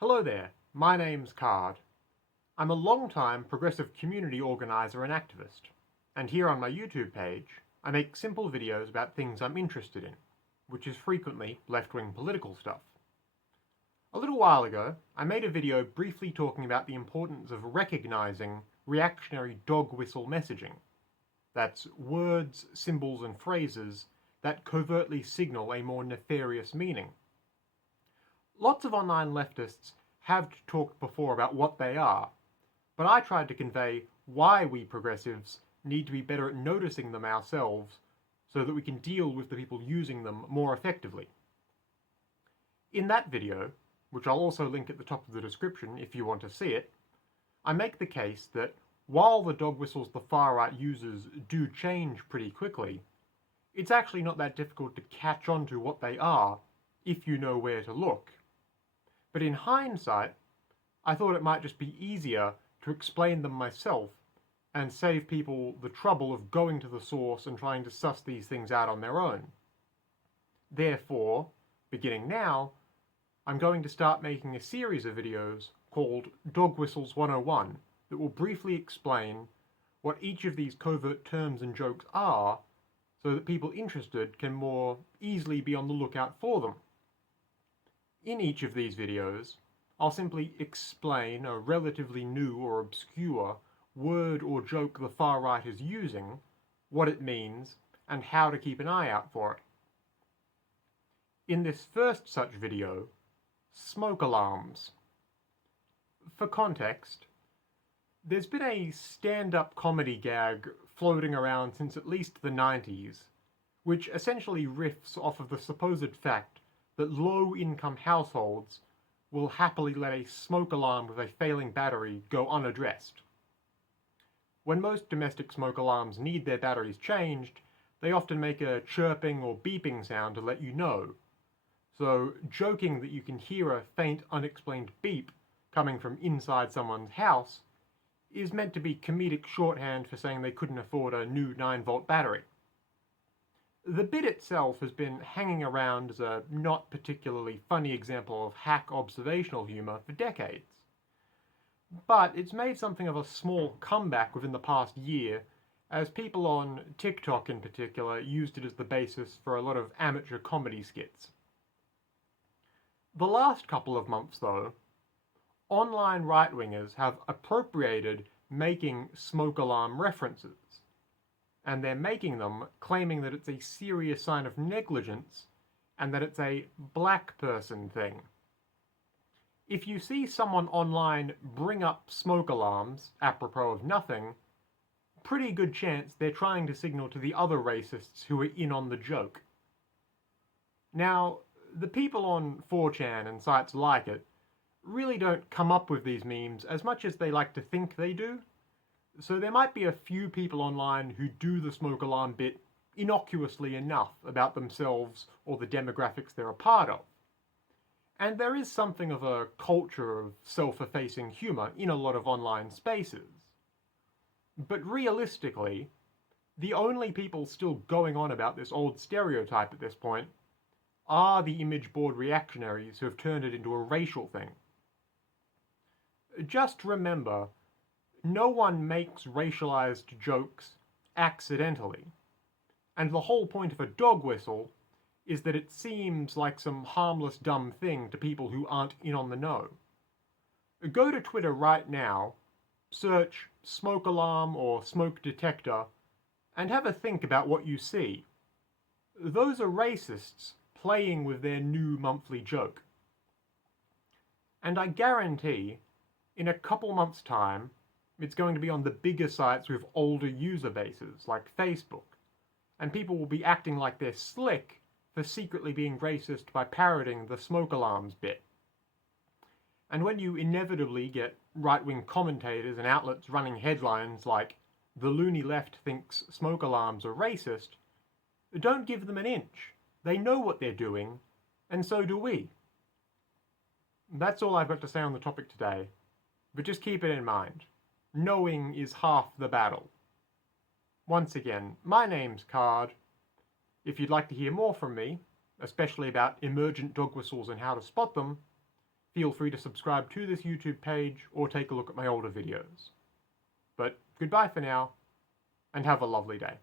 Hello there, my name's Card. I'm a long-time progressive community organizer and activist, and here on my YouTube page, I make simple videos about things I'm interested in, which is frequently left-wing political stuff. A little while ago, I made a video briefly talking about the importance of recognizing reactionary dog whistle messaging. That's words, symbols, and phrases that covertly signal a more nefarious meaning. Lots of online leftists have talked before about what they are, but I tried to convey why we progressives need to be better at noticing them ourselves so that we can deal with the people using them more effectively. In that video, which I'll also link at the top of the description if you want to see it, I make the case that while the dog whistles the far-right uses do change pretty quickly, it's actually not that difficult to catch on to what they are if you know where to look. But in hindsight, I thought it might just be easier to explain them myself and save people the trouble of going to the source and trying to suss these things out on their own. Therefore, beginning now, I'm going to start making a series of videos called Dog Whistles 101 that will briefly explain what each of these covert terms and jokes are so that people interested can more easily be on the lookout for them. In each of these videos, I'll simply explain a relatively new or obscure word or joke the far right is using, what it means, and how to keep an eye out for it. In this first such video, smoke alarms. For context, there's been a stand-up comedy gag floating around since at least the 90s, which essentially riffs off of the supposed fact that low-income households will happily let a smoke alarm with a failing battery go unaddressed. When most domestic smoke alarms need their batteries changed, they often make a chirping or beeping sound to let you know. So joking that you can hear a faint, unexplained beep coming from inside someone's house is meant to be comedic shorthand for saying they couldn't afford a new 9-volt battery. The bit itself has been hanging around as a not particularly funny example of hack observational humor for decades. But it's made something of a small comeback within the past year, as people on TikTok in particular used it as the basis for a lot of amateur comedy skits. The last couple of months, though, online right-wingers have appropriated making smoke alarm references. And they're making them claiming that it's a serious sign of negligence and that it's a black person thing. If you see someone online bring up smoke alarms, apropos of nothing, pretty good chance they're trying to signal to the other racists who are in on the joke. Now, the people on 4chan and sites like it really don't come up with these memes as much as they like to think they do. So there might be a few people online who do the smoke alarm bit innocuously enough about themselves or the demographics they're a part of. And there is something of a culture of self-effacing humor in a lot of online spaces. But realistically, the only people still going on about this old stereotype at this point are the image board reactionaries who have turned it into a racial thing. Just remember, no one makes racialized jokes accidentally. And the whole point of a dog whistle is that it seems like some harmless dumb thing to people who aren't in on the know. Go to Twitter right now, search smoke alarm or smoke detector, and have a think about what you see. Those are racists playing with their new monthly joke. And I guarantee, in a couple months' time, it's going to be on the bigger sites with older user bases, like Facebook, and people will be acting like they're slick for secretly being racist by parroting the smoke alarms bit. And when you inevitably get right-wing commentators and outlets running headlines like, "The loony left thinks smoke alarms are racist," don't give them an inch. They know what they're doing, and so do we. That's all I've got to say on the topic today, but just keep it in mind. Knowing is half the battle. Once again, my name's Card. If you'd like to hear more from me, especially about emergent dog whistles and how to spot them, feel free to subscribe to this YouTube page or take a look at my older videos. But goodbye for now, and have a lovely day.